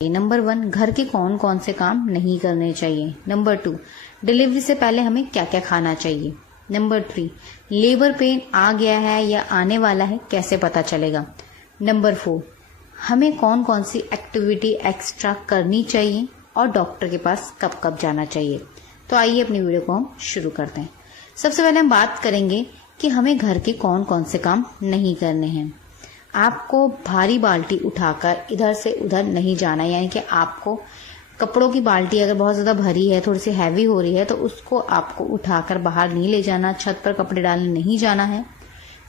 Number 1, घर के कौन कौन से काम नहीं करने चाहिए। नंबर 2, डिलीवरी से पहले हमें क्या क्या खाना चाहिए। नंबर 3, लेबर पेन आ गया है या आने वाला है कैसे पता चलेगा। नंबर 4, हमें कौन कौन सी एक्टिविटी एक्स्ट्रा करनी चाहिए और डॉक्टर के पास कब कब जाना चाहिए। तो आइए अपनी वीडियो को हम शुरू करते हैं। सबसे पहले हम बात करेंगे कि हमें घर के कौन कौन से काम नहीं करने हैं। आपको भारी बाल्टी उठाकर इधर से उधर नहीं जाना, यानी कि आपको कपड़ों की बाल्टी अगर बहुत ज्यादा भरी है, थोड़ी सी हैवी हो रही है, तो उसको आपको उठाकर बाहर नहीं ले जाना, छत पर कपड़े डालने नहीं जाना है।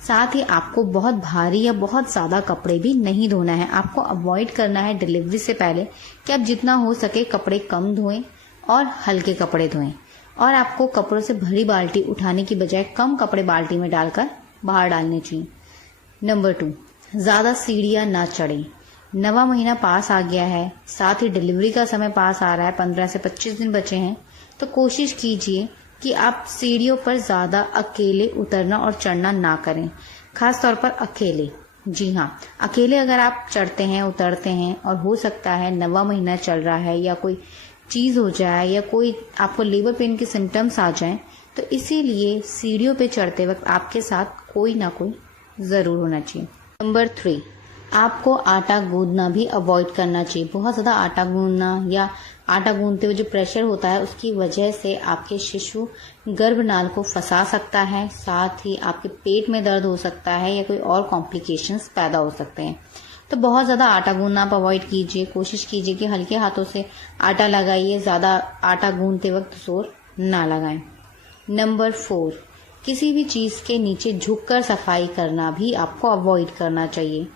साथ ही आपको बहुत भारी या बहुत ज्यादा कपड़े भी नहीं धोना है। आपको अवॉइड करना है डिलीवरी से पहले कि आप जितना हो सके कपड़े कम धोएं और हल्के कपड़े धोएं। और आपको कपड़ों से भरी बाल्टी उठाने की बजाय कम कपड़े बाल्टी में डालकर बाहर डालने चाहिए। नंबर 2, ज्यादा सीढ़ियां ना चढ़ें। नवा महीना पास आ गया है, साथ ही डिलीवरी का समय पास आ रहा है, 15 से 25 दिन बचे हैं। तो कोशिश कीजिए कि आप सीढ़ियों पर ज्यादा अकेले उतरना और चढ़ना ना करें, खास तौर पर अकेले। जी हाँ, अकेले अगर आप चढ़ते हैं उतरते हैं और हो सकता है नवा महीना चल रहा है या कोई चीज हो जाए या कोई आपको लेबर पेन के सिम्टम्स आ जाएं, तो इसीलिए सीढ़ियों पे चढ़ते वक्त आपके साथ कोई ना कोई जरूर होना चाहिए। नंबर 3, आपको आटा गूंदना भी अवॉइड करना चाहिए। बहुत ज्यादा आटा गूंदना या आटा गूंदते हुए जो प्रेशर होता है उसकी वजह से आपके शिशु गर्भनाल को फंसा सकता है, साथ ही आपके पेट में दर्द हो सकता है या कोई और कॉम्प्लिकेशंस पैदा हो सकते हैं। तो बहुत ज्यादा आटा गूंदना आप अवॉइड कीजिए। कोशिश कीजिए कि हल्के हाथों से आटा लगाइए, ज्यादा आटा गूंदते वक्त जोर ना लगाएं। नंबर 4, किसी भी चीज के नीचे झुककर सफाई करना भी आपको अवॉइड करना चाहिए।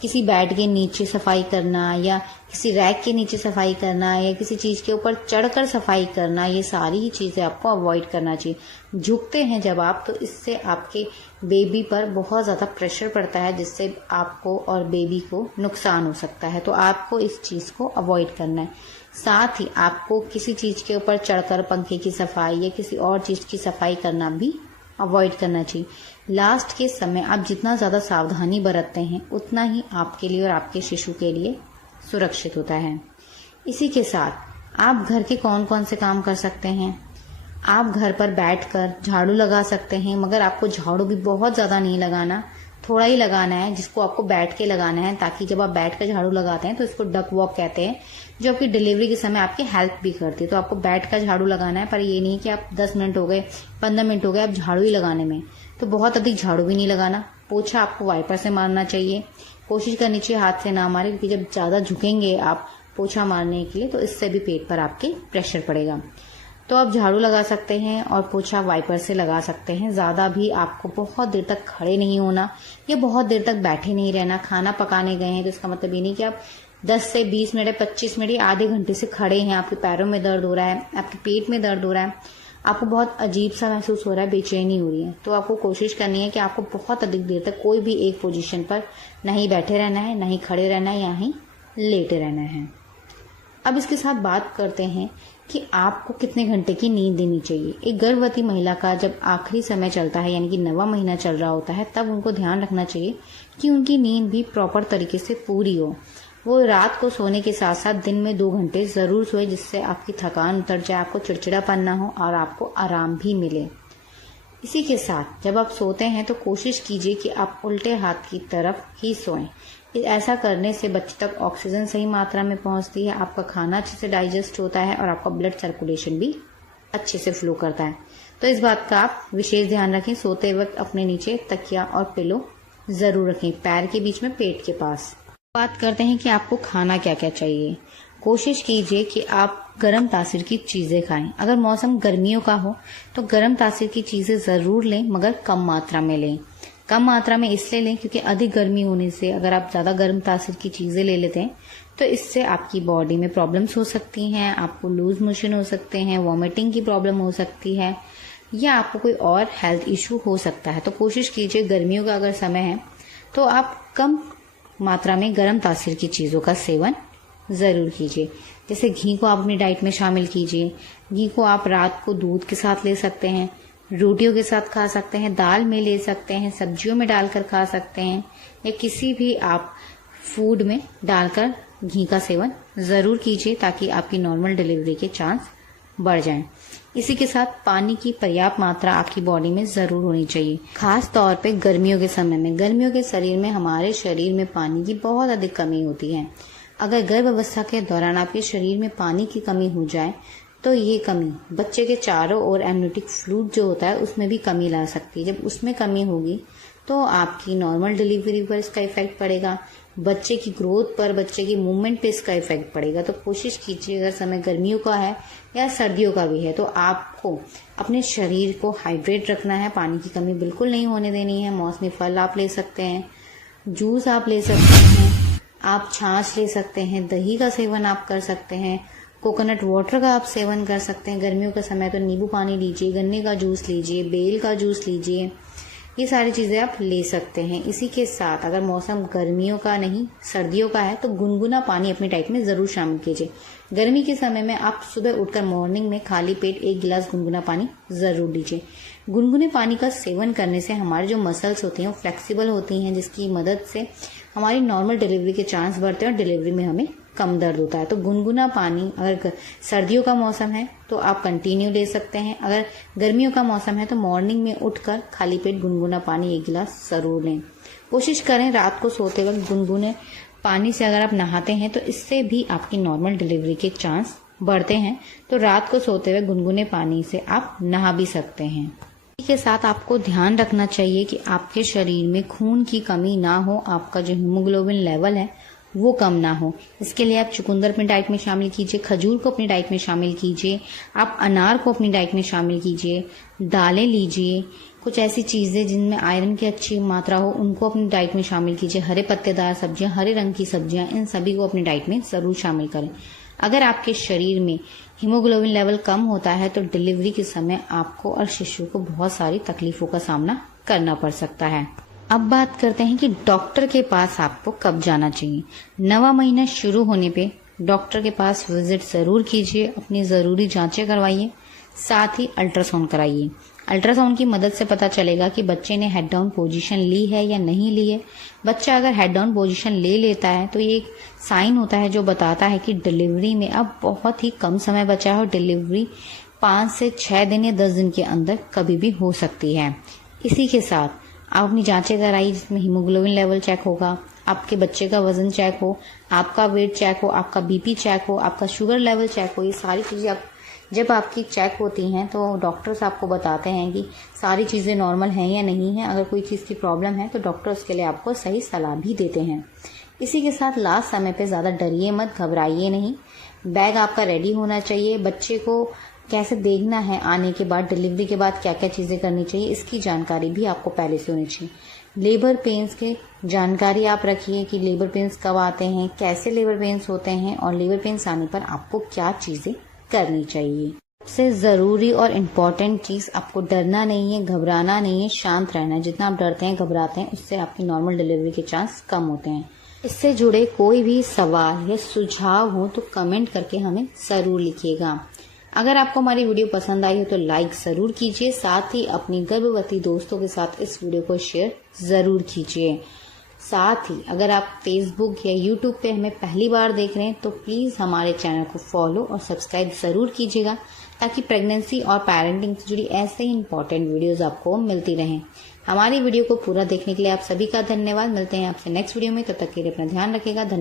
किसी बेड के नीचे सफाई करना या किसी रैक के नीचे सफाई करना या किसी चीज के ऊपर चढ़कर सफाई करना, ये सारी ही चीजें आपको अवॉइड करना चाहिए। झुकते हैं जब आप, तो इससे आपके बेबी पर बहुत ज्यादा प्रेशर पड़ता है, जिससे आपको और बेबी को नुकसान हो सकता है। तो आपको इस चीज को अवॉइड करना है। साथ ही आपको किसी चीज के ऊपर चढ़कर पंखे की सफाई या किसी और चीज की सफाई करना भी अवॉइड करना चाहिए। लास्ट के समय आप जितना ज्यादा सावधानी बरतते हैं उतना ही आपके लिए और आपके शिशु के लिए सुरक्षित होता है। इसी के साथ आप घर के कौन कौन से काम कर सकते हैं। आप घर पर बैठकर झाड़ू लगा सकते हैं, मगर आपको झाड़ू भी बहुत ज्यादा नहीं लगाना, थोड़ा ही लगाना है, जिसको आपको बैठ के लगाना है, ताकि जब आप बैठ कर झाड़ू लगाते हैं तो इसको डक वॉक कहते हैं, जो आपकी डिलीवरी के समय आपकी हेल्प भी करती है। तो आपको बैठ कर झाड़ू लगाना है, पर ये नहीं कि आप 10 मिनट हो गए 15 मिनट हो गए आप झाड़ू ही लगाने में, तो बहुत अधिक झाड़ू भी नहीं लगाना। पोछा आपको वाइपर से मारना चाहिए। कोशिश करनी चाहिए हाथ से ना मारे, क्योंकि जब ज्यादा झुकेंगे आप पोछा मारने के लिए तो इससे भी पेट पर आपके प्रेशर पड़ेगा। तो आप झाड़ू लगा सकते हैं और पोछा वाइपर से लगा सकते हैं। ज्यादा भी आपको बहुत देर तक खड़े नहीं होना या बहुत देर तक बैठे नहीं रहना। खाना पकाने गए हैं तो इसका मतलब ये नहीं कि आप 10 से 20 मिनट 25 मिनट या आधे घंटे से खड़े हैं, आपके पैरों में दर्द हो रहा है, आपके पेट में दर्द हो रहा है, आपको बहुत अजीब सा महसूस हो रहा है, बेचैनी हो रही है, तो आपको कोशिश करनी है कि आपको बहुत अधिक देर तक कोई भी एक पोजीशन पर नहीं बैठे रहना है, नहीं खड़े रहना है, या ही लेटे रहना है। अब इसके साथ बात करते हैं कि आपको कितने घंटे की नींद देनी चाहिए। एक गर्भवती महिला का जब आखिरी समय चलता है, यानी कि नवा महीना चल रहा होता है, तब उनको ध्यान रखना चाहिए कि उनकी नींद भी प्रॉपर तरीके से पूरी हो। वो रात को सोने के साथ साथ दिन में 2 घंटे जरूर सोए, जिससे आपकी थकान उतर जाए, आपको चिड़चिड़ापन ना हो और आपको आराम भी मिले। इसी के साथ जब आप सोते हैं तो कोशिश कीजिए कि आप उल्टे हाथ की तरफ ही सोएं। ऐसा करने से बच्चे तक ऑक्सीजन सही मात्रा में पहुंचती है, आपका खाना अच्छे से डाइजेस्ट होता है और आपका ब्लड सर्कुलेशन भी अच्छे से फ्लो करता है। तो इस बात का आप विशेष ध्यान रखें। सोते वक्त अपने नीचे तकिया और पिलो जरूर रखें, पैर के बीच में, पेट के पास। बात करते हैं कि आपको खाना क्या क्या चाहिए। कोशिश कीजिए कि आप गर्म तासीर की चीजें खाएं। अगर मौसम गर्मियों का हो तो गर्म तासीर की चीजें जरूर लें, मगर कम मात्रा में लें। कम मात्रा में इसलिए लें क्योंकि अधिक गर्मी होने से अगर आप ज्यादा गर्म तासीर की चीजें ले लेते हैं तो इससे आपकी बॉडी में प्रॉब्लम्स हो सकती हैं, आपको लूज मोशन हो सकते हैं, वॉमिटिंग की प्रॉब्लम हो सकती है, या आपको कोई और हेल्थ इश्यू हो सकता है। तो कोशिश कीजिए, गर्मियों का अगर समय है तो आप कम मात्रा में गर्म तासीर की चीजों का सेवन जरूर कीजिए। जैसे घी को आप अपनी डाइट में शामिल कीजिए। घी को आप रात को दूध के साथ ले सकते हैं, रोटियों के साथ खा सकते हैं, दाल में ले सकते हैं, सब्जियों में डालकर खा सकते हैं, या किसी भी आप फूड में डालकर घी का सेवन जरूर कीजिए ताकि आपकी नॉर्मल डिलीवरी के चांस बढ़ जाएं। इसी के साथ पानी की पर्याप्त मात्रा आपकी बॉडी में जरूर होनी चाहिए, खास तौर पे गर्मियों के समय में। गर्मियों के शरीर में हमारे शरीर में पानी की बहुत अधिक कमी होती है। अगर गर्भ अवस्था के दौरान आपके शरीर में पानी की कमी हो जाए तो ये कमी बच्चे के चारों ओर एमनियोटिक फ्लूइड जो होता है उसमें भी कमी ला सकती है। जब उसमें कमी होगी तो आपकी नॉर्मल डिलीवरी पर इसका इफेक्ट पड़ेगा, बच्चे की ग्रोथ पर, बच्चे की मूवमेंट पे इसका इफेक्ट पड़ेगा। तो कोशिश कीजिए, अगर समय गर्मियों का है या सर्दियों का भी है, तो आपको अपने शरीर को हाइड्रेट रखना है, पानी की कमी बिल्कुल नहीं होने देनी है। मौसमी फल आप ले सकते हैं, जूस आप ले सकते हैं, आप छाछ ले सकते हैं, दही का सेवन आप कर सकते हैं, कोकोनट वाटर का आप सेवन कर सकते हैं। गर्मियों का समय तो नींबू पानी लीजिए, गन्ने का जूस लीजिए, बेल का जूस लीजिए, ये सारी चीजें आप ले सकते हैं। इसी के साथ अगर मौसम गर्मियों का नहीं सर्दियों का है तो गुनगुना पानी अपनी डाइट में जरूर शामिल कीजिए। गर्मी के समय में आप सुबह उठकर मॉर्निंग में खाली पेट 1 गिलास गुनगुना पानी जरूर लीजिए। गुनगुने पानी का सेवन करने से हमारी जो मसल्स होती हैं वो फ्लेक्सिबल होती हैं, जिसकी मदद से हमारी नॉर्मल डिलीवरी के चांस बढ़ते हैं और डिलीवरी में हमें कम दर्द होता है। तो गुनगुना पानी अगर सर्दियों का मौसम है तो आप कंटिन्यू ले सकते हैं। अगर गर्मियों का मौसम है तो मॉर्निंग में उठकर खाली पेट गुनगुना पानी 1 गिलास जरूर लें। कोशिश करें रात को सोते वक्त गुनगुने पानी से अगर आप नहाते हैं तो इससे भी आपकी नॉर्मल डिलीवरी के चांस बढ़ते हैं। तो रात को सोते हुए गुनगुने पानी से आप नहा भी सकते हैं। इसी के साथ आपको ध्यान रखना चाहिए कि आपके शरीर में खून की कमी ना हो, आपका जो हीमोग्लोबिन लेवल है वो कम ना हो। इसके लिए आप चुकंदर अपनी डाइट में शामिल कीजिए, खजूर को अपनी डाइट में शामिल कीजिए, आप अनार को अपनी डाइट में शामिल कीजिए, दालें लीजिए, कुछ ऐसी चीजें जिनमें आयरन की अच्छी मात्रा हो उनको अपनी डाइट में शामिल कीजिए। हरे पत्तेदार सब्जियां, हरे रंग की सब्जियां, इन सभी को अपनी डाइट में जरूर शामिल करें। अगर आपके शरीर में हीमोग्लोबिन लेवल कम होता है तो डिलीवरी के समय आपको और शिशु को बहुत सारी तकलीफों का सामना करना पड़ सकता है। अब बात करते हैं कि डॉक्टर के पास आपको कब जाना चाहिए। 9वां महीना शुरू होने पे डॉक्टर के पास विजिट जरूर कीजिए, अपनी जरूरी जांचें करवाइए, साथ ही अल्ट्रासाउंड कराइए। अल्ट्रासाउंड की मदद से पता चलेगा कि बच्चे ने हेड डाउन पोजीशन ली है या नहीं ली है। बच्चा अगर हेड डाउन पोजीशन ले लेता है तो ये एक साइन होता है जो बताता है कि डिलीवरी में अब बहुत ही कम समय बचा है और डिलीवरी 5 से 6 दिन या 10 दिन के अंदर कभी भी हो सकती है। इसी के साथ आप अपनी जांचें कराइए जिसमें हीमोग्लोबिन लेवल चेक होगा, आपके बच्चे का वजन चेक हो, आपका वेट चेक हो, आपका बीपी चेक हो, आपका शुगर लेवल चेक हो। ये सारी चीजें जब आपकी चेक होती हैं तो डॉक्टर्स आपको बताते हैं कि सारी चीजें नॉर्मल हैं या नहीं है। अगर कोई चीज की प्रॉब्लम है तो डॉक्टर उसके लिए आपको सही सलाह भी देते हैं। इसी के साथ लास्ट समय पे ज्यादा डरिए मत, घबराइए नहीं। बैग आपका रेडी होना चाहिए। बच्चे को कैसे देखना है आने के बाद, डिलीवरी के बाद क्या क्या चीजें करनी चाहिए, इसकी जानकारी भी आपको पहले से होनी चाहिए। लेबर पेन्स की जानकारी आप रखिए कि लेबर पेन्स कब आते हैं, कैसे लेबर पेन्स होते हैं और लेबर पेन्स आने पर आपको क्या चीजें करनी चाहिए। सबसे जरूरी और इम्पोर्टेंट चीज, आपको डरना नहीं है, घबराना नहीं है, शांत रहना है। जितना आप डरते हैं, घबराते हैं, उससे आपकी नॉर्मल डिलीवरी के चांस कम होते हैं। इससे जुड़े कोई भी सवाल या सुझाव हो तो कमेंट करके हमें जरूर लिखिएगा। अगर आपको हमारी वीडियो पसंद आई हो तो लाइक जरूर कीजिए, साथ ही अपनी गर्भवती दोस्तों के साथ इस वीडियो को शेयर जरूर कीजिए। साथ ही अगर आप फेसबुक या यूट्यूब पे हमें पहली बार देख रहे हैं तो प्लीज हमारे चैनल को फॉलो और सब्सक्राइब जरूर कीजिएगा ताकि प्रेगनेंसी और पेरेंटिंग से जुड़ी ऐसे ही इंपॉर्टेंट वीडियोस आपको मिलती रहें। हमारी वीडियो को पूरा देखने के लिए आप सभी का धन्यवाद। मिलते हैं आपसे नेक्स्ट वीडियो में, तब तक के लिए अपना ध्यान रखिएगा। धन्यवाद।